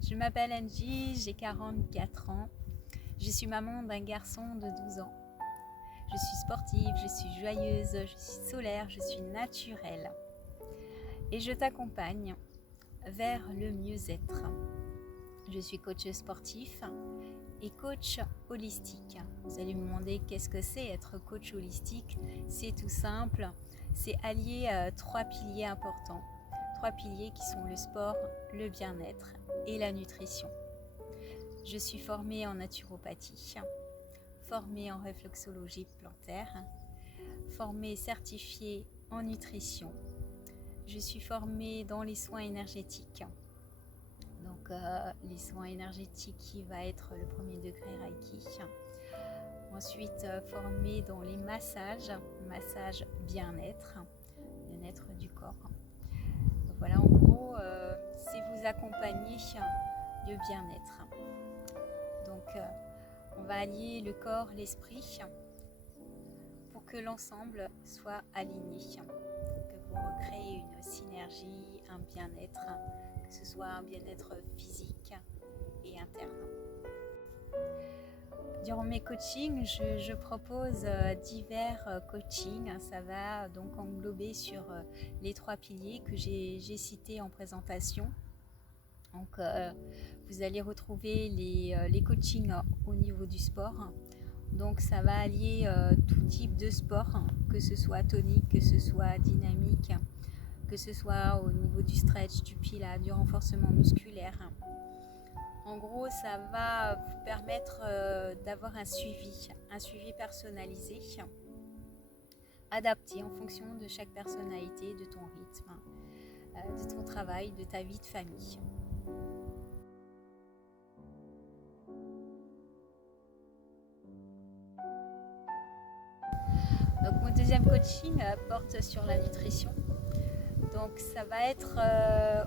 Je m'appelle Angie, j'ai 44 ans. Je suis maman d'un garçon de 12 ans. Je suis sportive, je suis joyeuse, je suis solaire, je suis naturelle. Et je t'accompagne vers le mieux-être. Je suis coach sportif et coach holistique. Vous allez me demander qu'est-ce que c'est être coach holistique? C'est tout simple, c'est allier trois piliers importants. Trois piliers qui sont le sport, le bien-être et la nutrition. Je suis formée en naturopathie, formée en réflexologie plantaire, formée certifiée en nutrition. Je suis formée dans les soins énergétiques. Donc les soins énergétiques qui va être le premier degré Reiki. Ensuite formée dans les massages bien-être du corps. Donc, voilà, en gros, c'est vous accompagner de bien-être. Donc on va allier le corps, l'esprit pour que l'ensemble soit aligné, que vous recréez une synergie, un bien-être, que ce soit un bien-être physique et interne. Durant mes coachings, je propose divers coachings. Ça va donc englober sur les trois piliers que j'ai cités en présentation. Donc, vous allez retrouver les coachings au niveau du sport. Donc, ça va allier tout type de sport, que ce soit tonique, que ce soit dynamique, que ce soit au niveau du stretch, du pilates, du renforcement musculaire. En gros, ça va vous permettre d'avoir un suivi personnalisé, adapté en fonction de chaque personnalité, de ton rythme, de ton travail, de ta vie de famille. Donc mon deuxième coaching porte sur la nutrition. Donc ça va être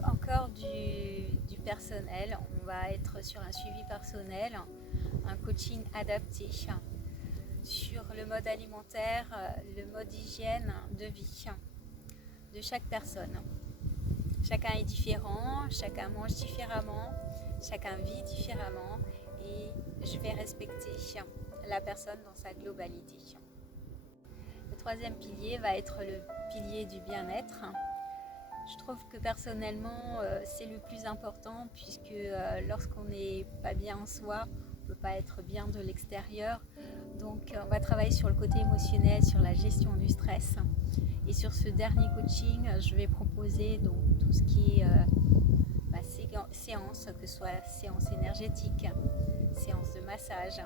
encore du personnel. On va être sur un suivi personnel, un coaching adapté sur le mode alimentaire, le mode hygiène de vie de chaque personne. Chacun est différent, chacun mange différemment, chacun vit différemment et je vais respecter la personne dans sa globalité. Le troisième pilier va être le pilier du bien-être. Je trouve que personnellement, c'est le plus important puisque lorsqu'on n'est pas bien en soi, on ne peut pas être bien de l'extérieur. Donc on va travailler sur le côté émotionnel, sur la gestion du stress. Et sur ce dernier coaching, je vais proposer donc tout ce qui est séances, que ce soit séances énergétiques, séances de massage,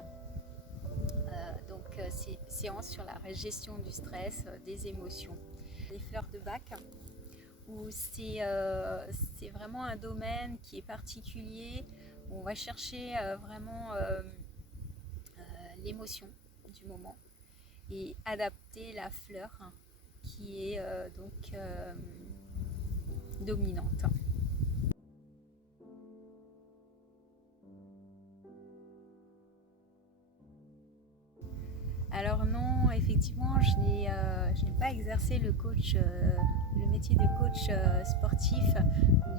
séances sur la gestion du stress, des émotions. Les fleurs de Bach, où c'est vraiment un domaine qui est particulier, où on va chercher vraiment l'émotion du moment et adapter la fleur qui est dominante. Alors non, effectivement, je n'ai pas exercé le métier de coach sportif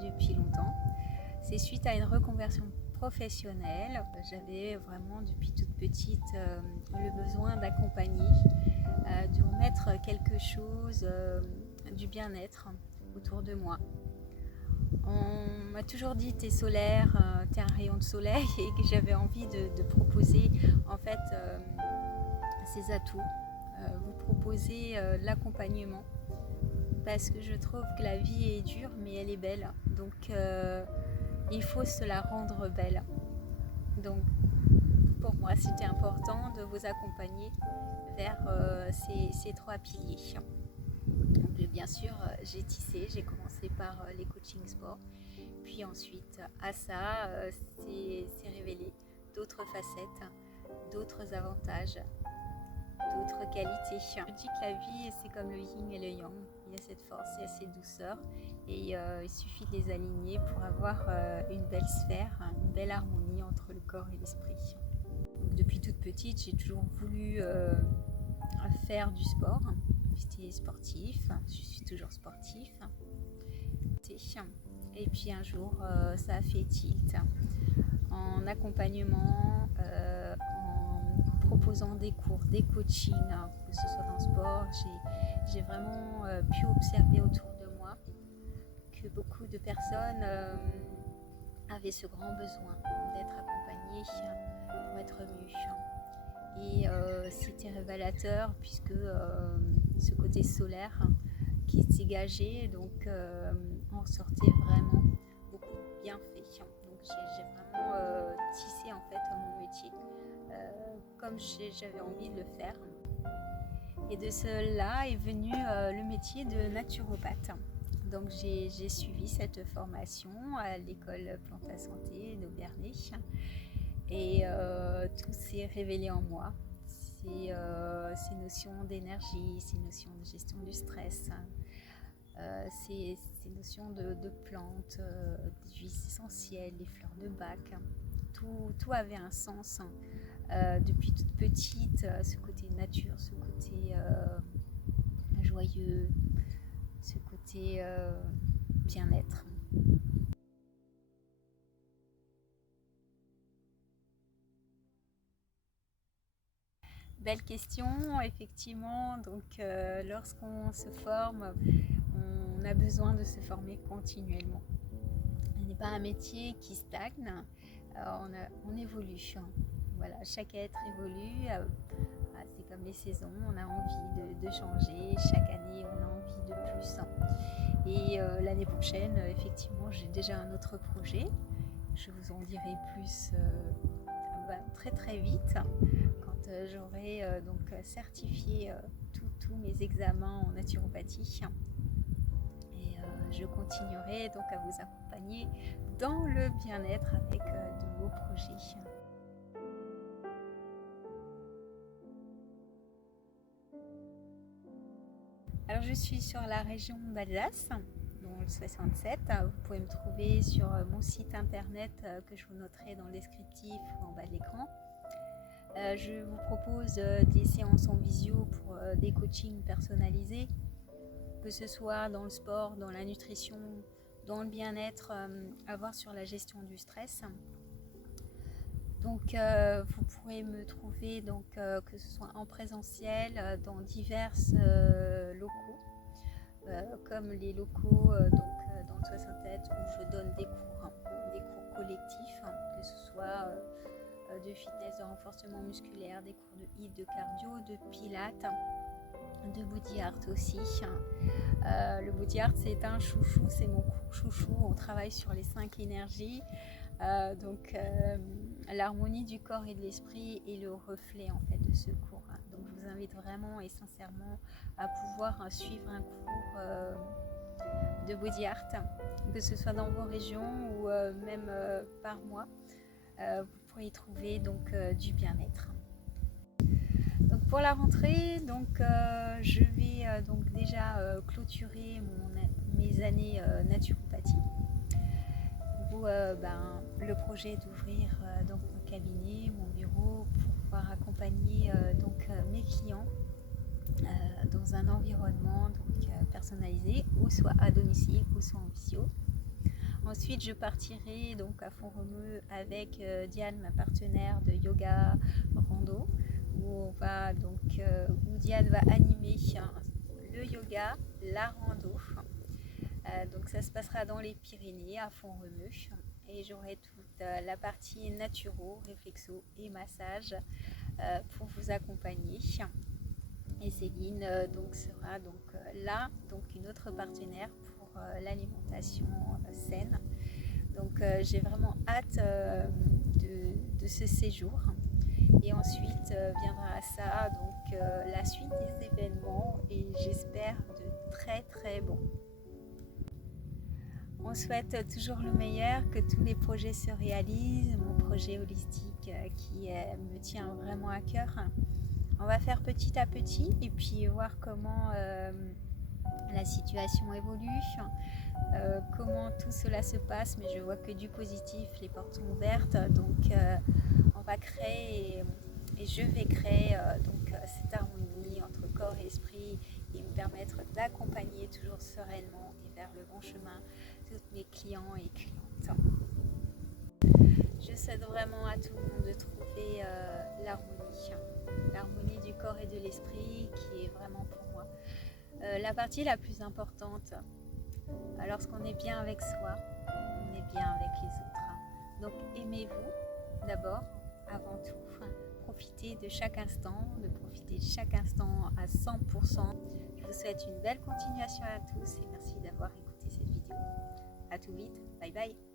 depuis longtemps. C'est suite à une reconversion professionnelle. J'avais vraiment depuis toute petite le besoin d'accompagner, de remettre quelque chose du bien-être autour de moi. On m'a toujours dit t'es solaire, t'es un rayon de soleil et que j'avais envie de proposer en fait ces atouts, vous proposer l'accompagnement parce que je trouve que la vie est dure mais elle est belle, donc il faut se la rendre belle. Donc pour moi c'était important de vous accompagner vers ces trois piliers. Donc bien sûr j'ai commencé par les coachings sport, puis ensuite à ça c'est révélé d'autres facettes, d'autres avantages, d'autres qualités. Je dis que la vie c'est comme le yin et le yang, il y a cette force et cette douceur et il suffit de les aligner pour avoir une belle sphère, une belle harmonie entre le corps et l'esprit. Donc, depuis toute petite j'ai toujours voulu faire du sport. J'étais sportif, je suis toujours sportif. Et puis un jour, ça a fait tilt. En accompagnement, en proposant des cours, des coachings, que ce soit dans le sport, j'ai vraiment pu observer autour de moi que beaucoup de personnes avaient ce grand besoin d'être accompagnées pour être mieux. Et c'était révélateur puisque ce côté solaire qui se dégageait, donc on ressortait vraiment beaucoup de bienfaits. Donc j'ai vraiment tissé en fait mon métier comme j'avais envie de le faire. Et de cela est venu le métier de naturopathe. Donc j'ai suivi cette formation à l'école Planta Santé d'Aubernay et tout s'est révélé en moi. Ces notions d'énergie, ces notions de gestion du stress, ces notions de plantes, d'huiles essentielles, les fleurs de Bach, tout avait un sens. Depuis toute petite, ce côté nature, ce côté joyeux, ce côté bien-être. Belle question, effectivement. Donc, lorsqu'on se forme, on a besoin de se former continuellement. Ce n'est pas un métier qui stagne, on évolue. Voilà, chaque être évolue. C'est comme les saisons, on a envie de changer. Chaque année, on a envie de plus. Et l'année prochaine, effectivement, j'ai déjà un autre projet. Je vous en dirai plus très très vite quand j'aurai donc certifié tous mes examens en naturopathie. Et je continuerai donc à vous accompagner dans le bien-être avec de beaux projets. Alors je suis sur la région d'Alsace, dans le 67. Vous pouvez me trouver sur mon site internet que je vous noterai dans le descriptif ou en bas de l'écran. Je vous propose des séances en visio pour des coachings personnalisés, que ce soit dans le sport, dans la nutrition, dans le bien-être, à voir sur la gestion du stress. Donc vous pourrez me trouver donc, que ce soit en présentiel dans divers locaux, comme les locaux dans le 67 où je donne des cours collectifs, que ce soit de fitness, de renforcement musculaire, des cours de HIIT, de cardio, de pilates, de body art aussi. Le body art, c'est un chouchou, c'est mon cours chouchou. On travaille sur les 5 énergies. Donc l'harmonie du corps et de l'esprit est le reflet en fait de ce cours. Donc je vous invite vraiment et sincèrement à pouvoir suivre un cours de body art, que ce soit dans vos régions ou même par mois. Vous pourrez y trouver donc du bien-être. Donc pour la rentrée, donc je vais donc déjà clôturer mes années naturopathie. Où le projet d'ouvrir donc mon cabinet, mon bureau pour pouvoir accompagner donc mes clients dans un environnement donc personnalisé, ou soit à domicile ou soit en visio. Ensuite, je partirai donc à Font-Romeu avec Diane, ma partenaire de yoga rando, où Diane va animer le yoga, la rando. Donc ça se passera dans les Pyrénées, à Font-Romeu, et j'aurai toute la partie naturo, réflexo et massage pour vous accompagner. Et Céline donc sera donc là, donc une autre partenaire pour l'alimentation saine. Donc j'ai vraiment hâte de ce séjour. Et ensuite viendra à ça donc la suite des événements, et j'espère de très très bons. On souhaite toujours le meilleur, que tous les projets se réalisent. Mon projet holistique qui me tient vraiment à cœur. On va faire petit à petit et puis voir comment la situation évolue, comment tout cela se passe. Mais je vois que du positif, les portes sont ouvertes. Donc on va créer et je vais créer cette harmonie entre corps et esprit et me permettre d'accompagner toujours sereinement et vers le bon chemin tous mes clients et clientes. Je souhaite vraiment à tout le monde de trouver l'harmonie du corps et de l'esprit qui est vraiment pour moi la partie la plus importante. Lorsqu'on est bien avec soi, on est bien avec les autres. Donc aimez-vous d'abord, avant tout. Profitez de chaque instant, à 100%. Je vous souhaite une belle continuation à tous et merci d'avoir écouté cette vidéo. À tout vite, bye bye.